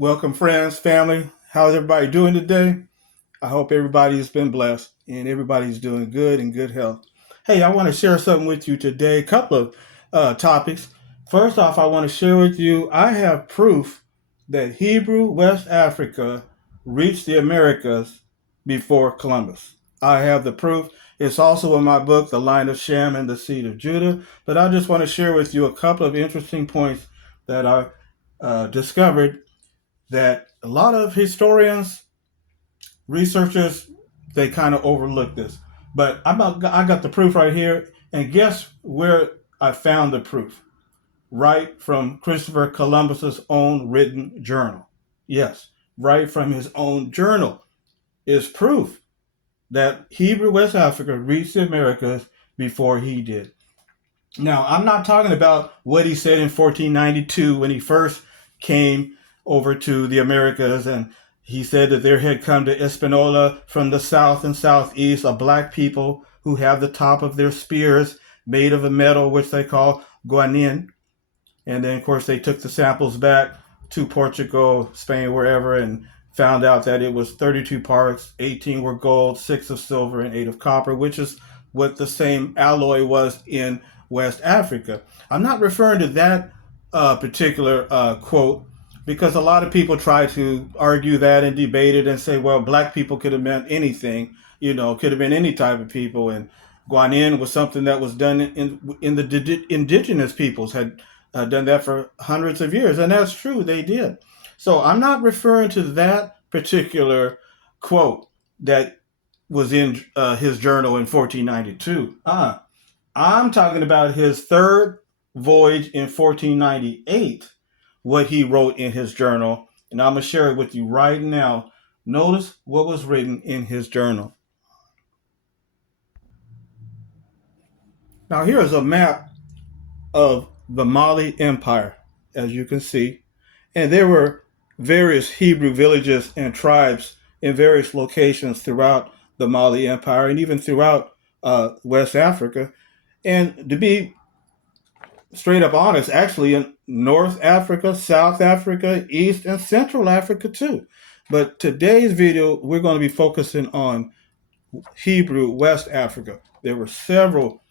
Welcome, friends, family. How's everybody doing today? I hope everybody's been blessed and everybody's doing good in good health. Hey, I want to share something with you today. A couple of topics. First off, I want to share with you I have proof that Hebrew West Africa reached the Americas before Columbus. I have the proof. It's also in my book, The Line of Shem and the Seed of Judah. But I just want to share with you a couple of interesting points that I discovered that a lot of historians, researchers, they kind of overlook this. But I got the proof right here, and guess where I found the proof? Right from Christopher Columbus's own written journal. Yes, right from his own journal is proof that Hebrew West Africa reached the Americas before he did. Now, I'm not talking about what he said in 1492 when he first came over to the Americas, and he said that there had come to Espanola from the south and southeast a black people who have the top of their spears made of a metal which they call guanin. And then, of course, they took the samples back to Portugal, Spain, wherever, and found out that it was 32 parts, 18 were gold, 6 of silver, and 8 of copper, which is what the same alloy was in West Africa. I'm not referring to that particular quote because a lot of people try to argue that and debate it and say, well, black people could have meant anything, could have been any type of people. And guanin was something that was done in the indigenous peoples had done that for hundreds of years. And that's true, they did. So I'm not referring to that particular quote that was in his journal in 1492. I'm talking about his third voyage in 1498, what he wrote in his journal. And I'm going to share it with you right now. Notice what was written in his journal. Now, here's a map of the Mali Empire, as you can see. And there were various Hebrew villages and tribes in various locations throughout the Mali Empire and even throughout West Africa. And to be straight up honest, actually in North Africa, South Africa, East, and Central Africa too. But today's video, we're going to be focusing on Hebrew West Africa. There were several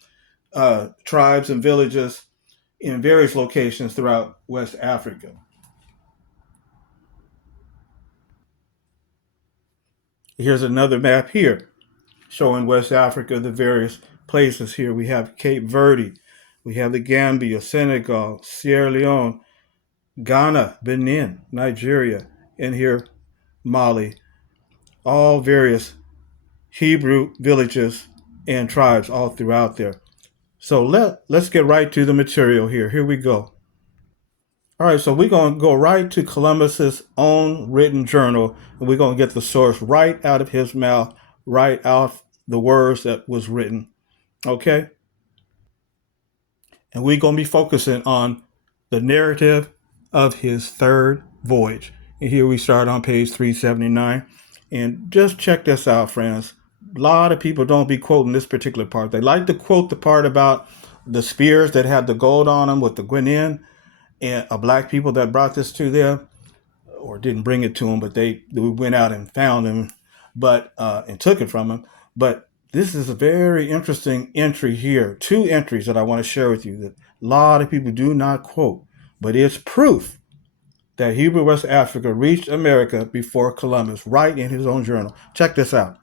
tribes and villages in various locations throughout West Africa. Here's another map here showing West Africa, the various places here. We have Cape Verde, we have the Gambia, Senegal, Sierra Leone, Ghana, Benin, Nigeria, and here Mali. All various Hebrew villages and tribes all throughout there. So let's get right to the material here. Here we go. All right, so we're going to go right to Columbus's own written journal, and we're going to get the source right out of his mouth, right out the words that was written. Okay? And we're going to be focusing on the narrative of his third voyage. And here we start on page 379. And just check this out, friends. A lot of people don't be quoting this particular part. They like to quote the part about the spears that had the gold on them with the guanin, and black people that brought this to them, or didn't bring it to them, but they went out and found them, and took it from them. But this is a very interesting entry here. 2 entries that I want to share with you that a lot of people do not quote, but it's proof that Hebrew West Africa reached America before Columbus, right in his own journal. Check this out.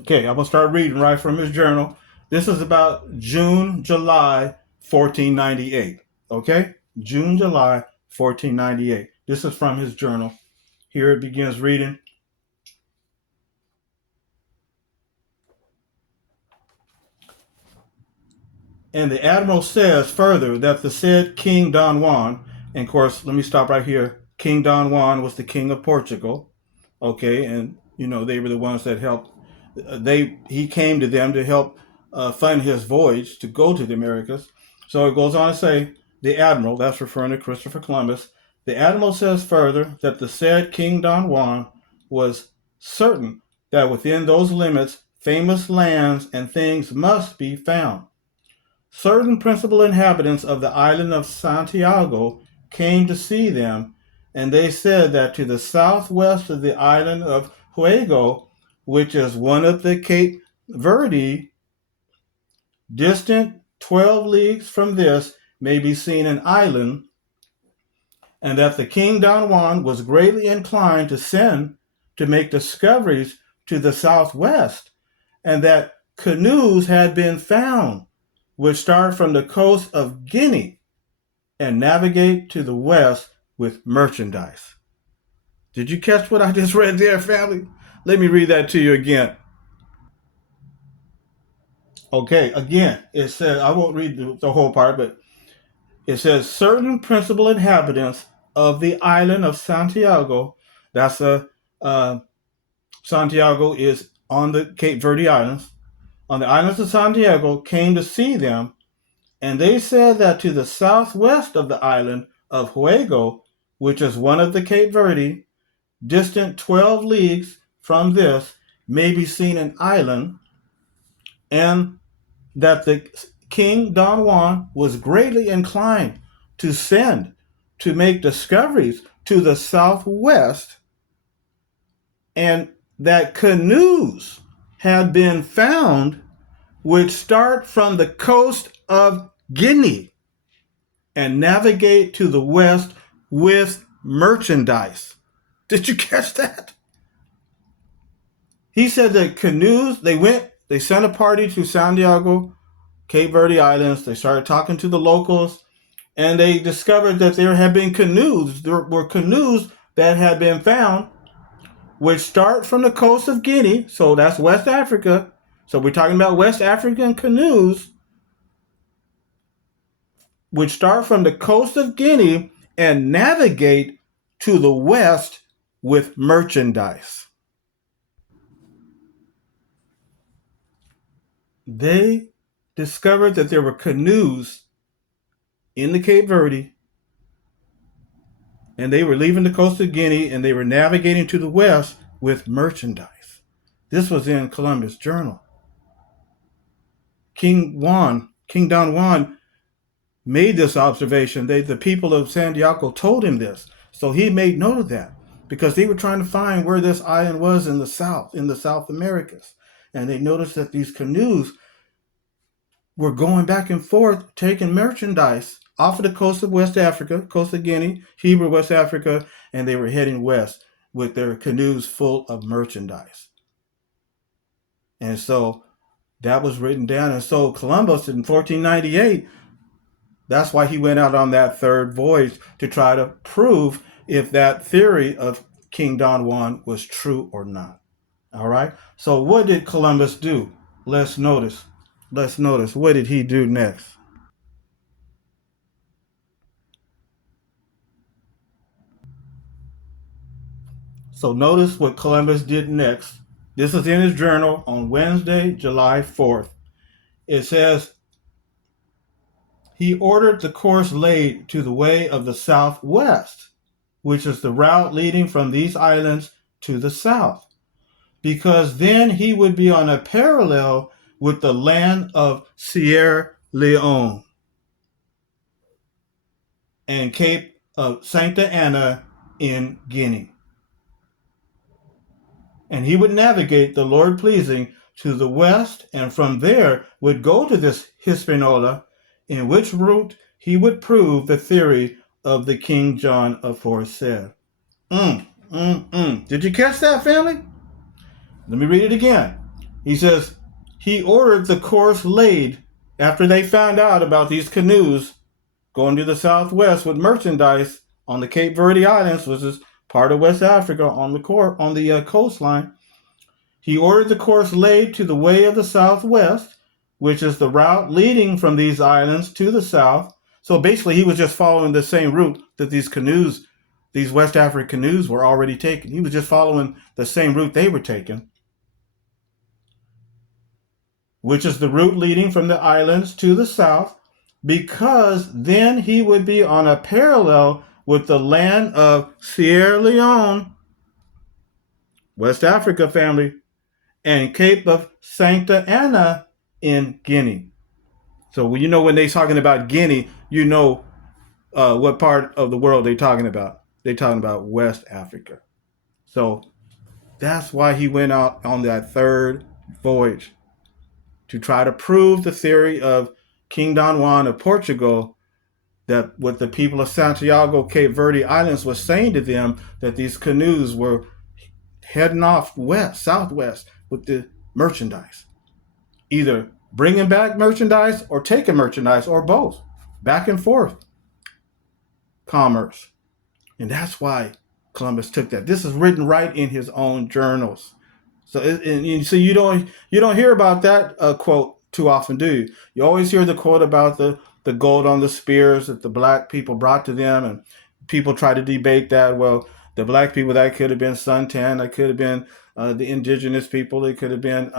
Okay, I'm going to start reading right from his journal. This is about June, July 1498. Okay? June, July 1498. This is from his journal. Here it begins reading. And the admiral says further that the said King Don Juan, and of course, let me stop right here. King Don Juan was the king of Portugal. Okay, and they were the ones that helped. He came to them to help fund his voyage to go to the Americas. So it goes on to say, the admiral, that's referring to Christopher Columbus, the admiral says further that the said King Don Juan was certain that within those limits, famous lands and things must be found. Certain principal inhabitants of the island of Santiago came to see them, and they said that to the southwest of the island of Huego, which is one of the Cape Verde, distant 12 leagues from this, may be seen an island, and that the king Don Juan was greatly inclined to send to make discoveries to the southwest, and that canoes had been found which start from the coast of Guinea and navigate to the west with merchandise. Did you catch what I just read there, family? Let me read that to you again. Okay, again, it says, I won't read the whole part, but it says certain principal inhabitants of the island of Santiago, that's Santiago is on the Cape Verde Islands, on the islands of Santiago, came to see them, and they said that to the southwest of the island of Huego, which is one of the Cape Verde, distant 12 leagues from this, may be seen an island, and that the king Don Juan was greatly inclined to send to make discoveries to the southwest, and that canoes had been found which start from the coast of Guinea and navigate to the west with merchandise. Did you catch that? He said that canoes, they sent a party to Santiago, Cape Verde Islands. They started talking to the locals, and they discovered that there had been canoes. There were canoes that had been found, which start from the coast of Guinea. So that's West Africa. So we're talking about West African canoes, which start from the coast of Guinea and navigate to the west with merchandise. They discovered that there were canoes in the Cape Verde, and they were leaving the coast of Guinea, and they were navigating to the west with merchandise. This was in Columbus' journal. King Don Juan made this observation. The people of Santiago told him this. So he made note of that because they were trying to find where this island was in the South Americas. And they noticed that these canoes were going back and forth, taking merchandise off of the coast of West Africa, coast of Guinea, Hebrew West Africa, and they were heading west with their canoes full of merchandise. And so that was written down. And so Columbus in 1498, that's why he went out on that third voyage to try to prove if that theory of King Don Juan was true or not. All right. So what did Columbus do? Let's notice. What did he do next? So notice what Columbus did next. This is in his journal on Wednesday, July 4th. It says, he ordered the course laid to the way of the southwest, which is the route leading from these islands to the south, because then he would be on a parallel with the land of Sierra Leone and Cape of Santa Ana in Guinea. And he would navigate, the Lord pleasing, to the west, and from there would go to this Hispaniola, in which route he would prove the theory of the King John aforesaid. Did you catch that, family? Let me read it again. He says, he ordered the course laid after they found out about these canoes going to the southwest with merchandise on the Cape Verde Islands, which is part of West Africa on the coastline. He ordered the course laid to the way of the southwest, which is the route leading from these islands to the south. So basically, he was just following the same route that these West African canoes were already taking. He was just following the same route they were taking, which is the route leading from the islands to the south, because then he would be on a parallel with the land of Sierra Leone, West Africa family, and Cape of Santa Ana in Guinea. So when they're talking about Guinea, what part of the world they talking about? They talking about West Africa. So that's why he went out on that third voyage to try to prove the theory of King Don Juan of Portugal, that what the people of Santiago, Cape Verde Islands was saying to them, that these canoes were heading off west, southwest with the merchandise, either bringing back merchandise or taking merchandise or both, back and forth commerce. And that's why Columbus took that. This is written right in his own journals. So, so you don't hear about that quote too often, do you? You always hear the quote about the gold on the spears that the black people brought to them, and people try to debate that. Well, the black people, that could have been suntan, that could have been the indigenous people, it could have been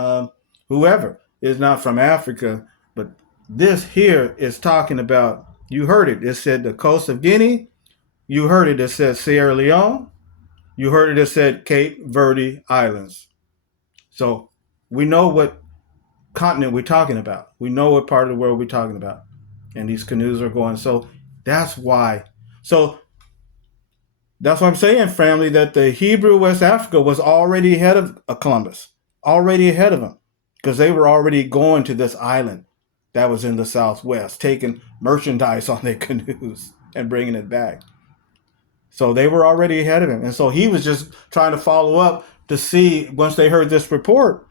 whoever is not from Africa. But this here is talking about, you heard it. It said the coast of Guinea. You heard it. It said Sierra Leone. You heard it. It said Cape Verde Islands. So we know what continent we're talking about. We know what part of the world we're talking about. And these canoes are going. So that's why. So that's what I'm saying, family, that the Hebrew West Africa was already ahead of Columbus, already ahead of him, because they were already going to this island that was in the southwest, taking merchandise on their canoes and bringing it back. So they were already ahead of him. And so he was just trying to follow up to see, once they heard this report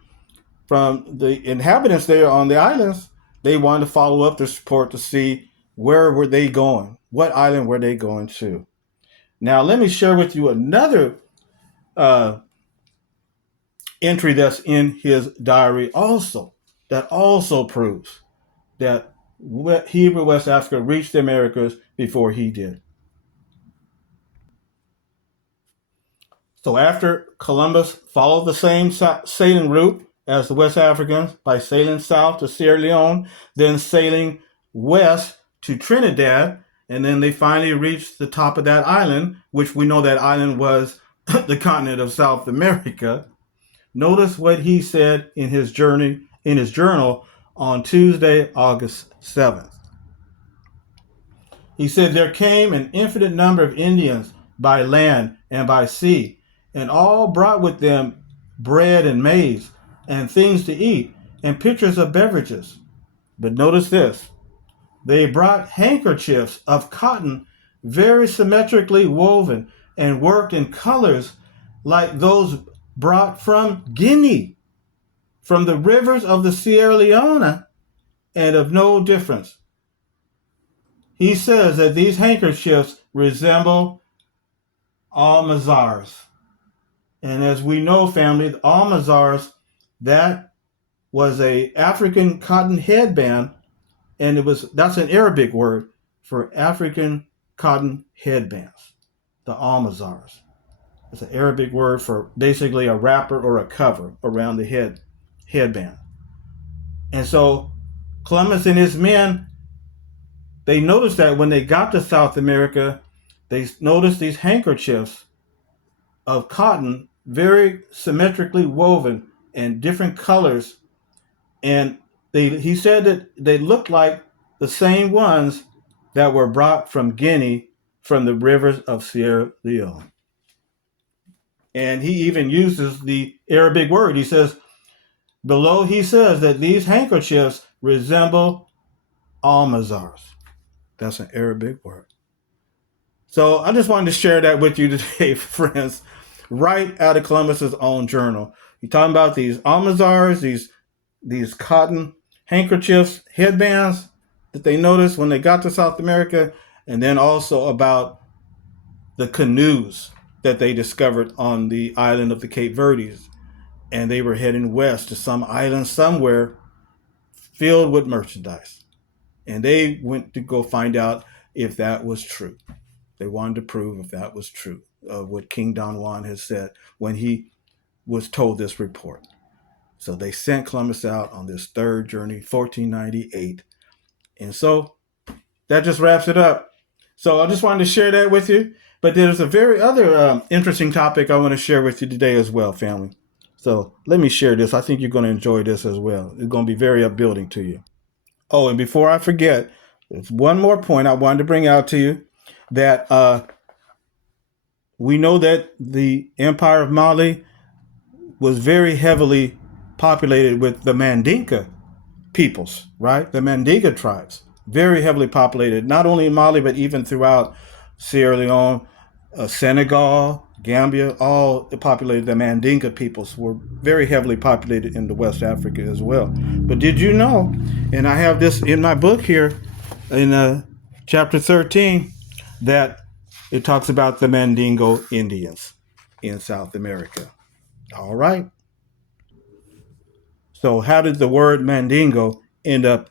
from the inhabitants there on the islands, they wanted to follow up this report to see where were they going, what island were they going to. Now, let me share with you another entry that's in his diary also, that also proves that Hebrew West Africa reached the Americas before he did. So after Columbus followed the same sailing route as the West Africans by sailing south to Sierra Leone, then sailing west to Trinidad, and then they finally reached the top of that island, which we know that island was the continent of South America. Notice what he said in his journal on Tuesday, August 7th. He said, "There came an infinite number of Indians by land and by sea, and all brought with them bread and maize and things to eat and pitchers of beverages. But notice this, they brought handkerchiefs of cotton very symmetrically woven and worked in colors like those brought from Guinea, from the rivers of the Sierra Leone, and of no difference." He says that these handkerchiefs resemble almazars. And as we know, family, the almazars, that was a African cotton headband, and that's an Arabic word for African cotton headbands, the almazars. It's an Arabic word for basically a wrapper or a cover around the headband. And so Columbus and his men, they noticed that when they got to South America, they noticed these handkerchiefs of cotton, very symmetrically woven and different colors. And he said that they looked like the same ones that were brought from Guinea, from the rivers of Sierra Leone. And he even uses the Arabic word. He says, below he says that these handkerchiefs resemble almazars. That's an Arabic word. So I just wanted to share that with you today, friends, right out of Columbus's own journal. He's talking about these almazars, these cotton handkerchiefs, headbands that they noticed when they got to South America, and then also about the canoes that they discovered on the island of the Cape Verdes. And they were heading west to some island somewhere filled with merchandise. And they went to go find out if that was true. They wanted to prove if that was true of what King Don Juan had said when he was told this report. So they sent Columbus out on this third journey, 1498. And so that just wraps it up. So I just wanted to share that with you. But there's a very other interesting topic I want to share with you today as well, family. So let me share this. I think you're going to enjoy this as well. It's going to be very upbuilding to you. Oh, and before I forget, there's one more point I wanted to bring out to you. that we know that the Empire of Mali was very heavily populated with the Mandinka peoples, right? The Mandinga tribes, very heavily populated, not only in Mali, but even throughout Sierra Leone, Senegal, Gambia, all populated. The Mandinga peoples were very heavily populated in the West Africa as well. But did you know, and I have this in my book here in chapter 13, that it talks about the Mandingo Indians in South America. All right. So, how did the word Mandingo end up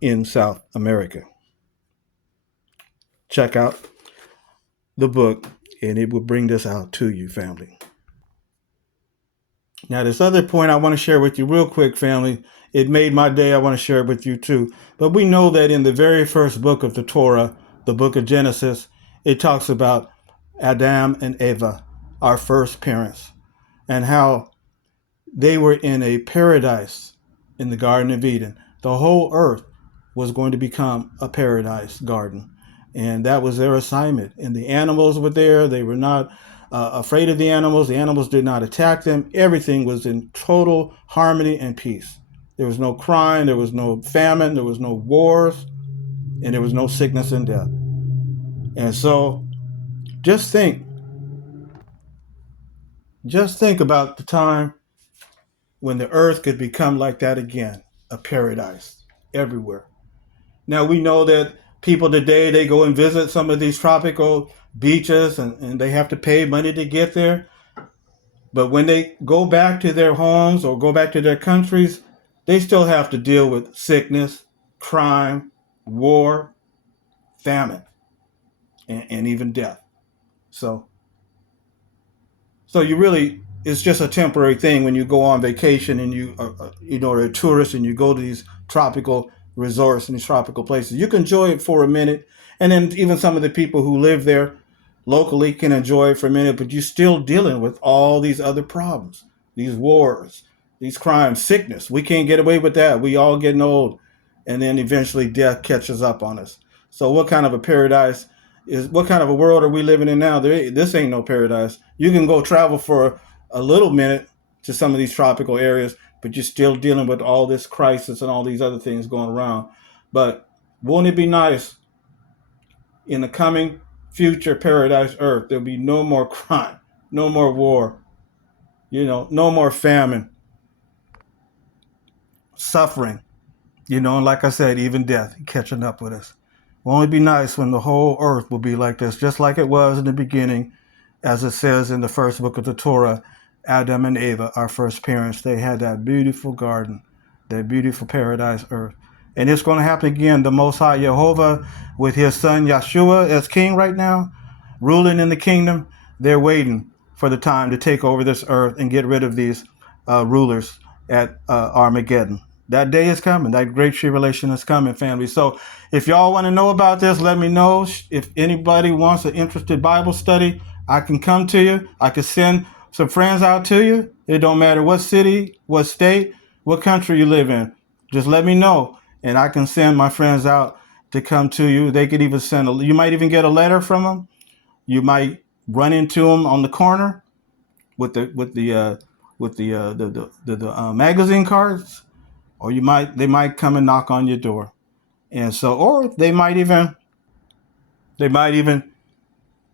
in South America? Check out the book, and it will bring this out to you, family. Now, this other point I want to share with you real quick, family. It made my day. I want to share it with you too. But we know that in the very first book of the Torah, the book of Genesis, it talks about Adam and Eva, our first parents, and how they were in a paradise in the Garden of Eden. The whole earth was going to become a paradise garden. And that was their assignment. And the animals were there. They were not afraid of the animals. The animals did not attack them. Everything was in total harmony and peace. There was no crime. There was no famine. There was no wars. And there was no sickness and death. And so just think about the time when the earth could become like that again, a paradise everywhere. Now we know that people today, they go and visit some of these tropical beaches and they have to pay money to get there. But when they go back to their homes or go back to their countries, they still have to deal with sickness, crime, war, famine, and even death. So you really, it's just a temporary thing when you go on vacation and you're a tourist and you go to these tropical resorts and these tropical places. You can enjoy it for a minute, and then even some of the people who live there locally can enjoy it for a minute, but you're still dealing with all these other problems, these wars, these crimes, sickness. We can't get away with that. We all getting old, and then eventually death catches up on us. So what kind of a paradise what kind of a world are we living in now? This ain't no paradise. You can go travel for a little minute to some of these tropical areas, but you're still dealing with all this crisis and all these other things going around. But won't it be nice in the coming future paradise earth? There'll be no more crime, no more war, no more famine, suffering, and like I said, even death catching up with us. Won't it be nice when the whole earth will be like this, just like it was in the beginning, as it says in the first book of the Torah, Adam and Eva, our first parents, they had that beautiful garden, that beautiful paradise earth. And it's going to happen again. The Most High Jehovah, with his son Yeshua as king right now, ruling in the kingdom, they're waiting for the time to take over this earth and get rid of these rulers at Armageddon. That day is coming. That great tribulation is coming, family. So if y'all want to know about this, let me know. If anybody wants an interested Bible study, I can come to you. I can send some friends out to you. It don't matter what city, what state, what country you live in. Just let me know, and I can send my friends out to come to you. They could even you might even get a letter from them. You might run into them on the corner with the magazine cards, or they might come and knock on your door. And so, or they might even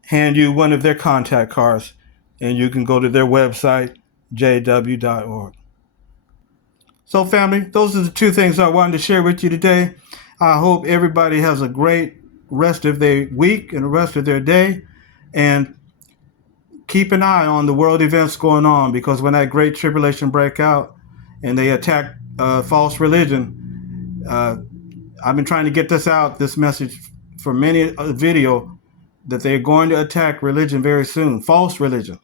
hand you one of their contact cards, and you can go to their website, jw.org. So, family, those are the two things I wanted to share with you today. I hope everybody has a great rest of their week and the rest of their day. And keep an eye on the world events going on, because when that great tribulation break out and they attack false religion, I've been trying to get this message for many video, that they're going to attack religion very soon, false religion,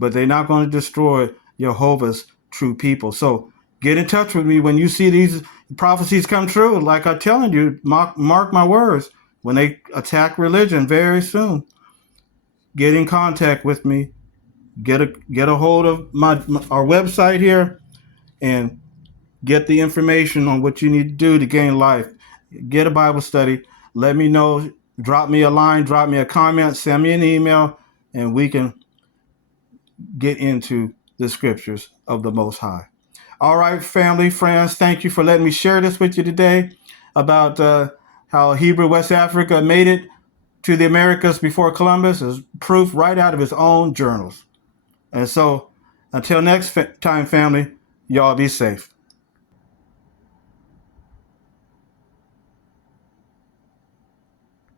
but they're not going to destroy Jehovah's true people. So get in touch with me when you see these prophecies come true. Like I'm telling you, mark my words, when they attack religion very soon, get in contact with me, get a hold of our website here, and get the information on what you need to do to gain life. Get a Bible study. Let me know drop me a line, drop me a comment, send me an email, and we can get into the scriptures of the Most High. All right, family, friends, thank you for letting me share this with you today about how Hebrew West Africa made it to the Americas before Columbus is proof right out of his own journals. And so, until next time, family, y'all be safe.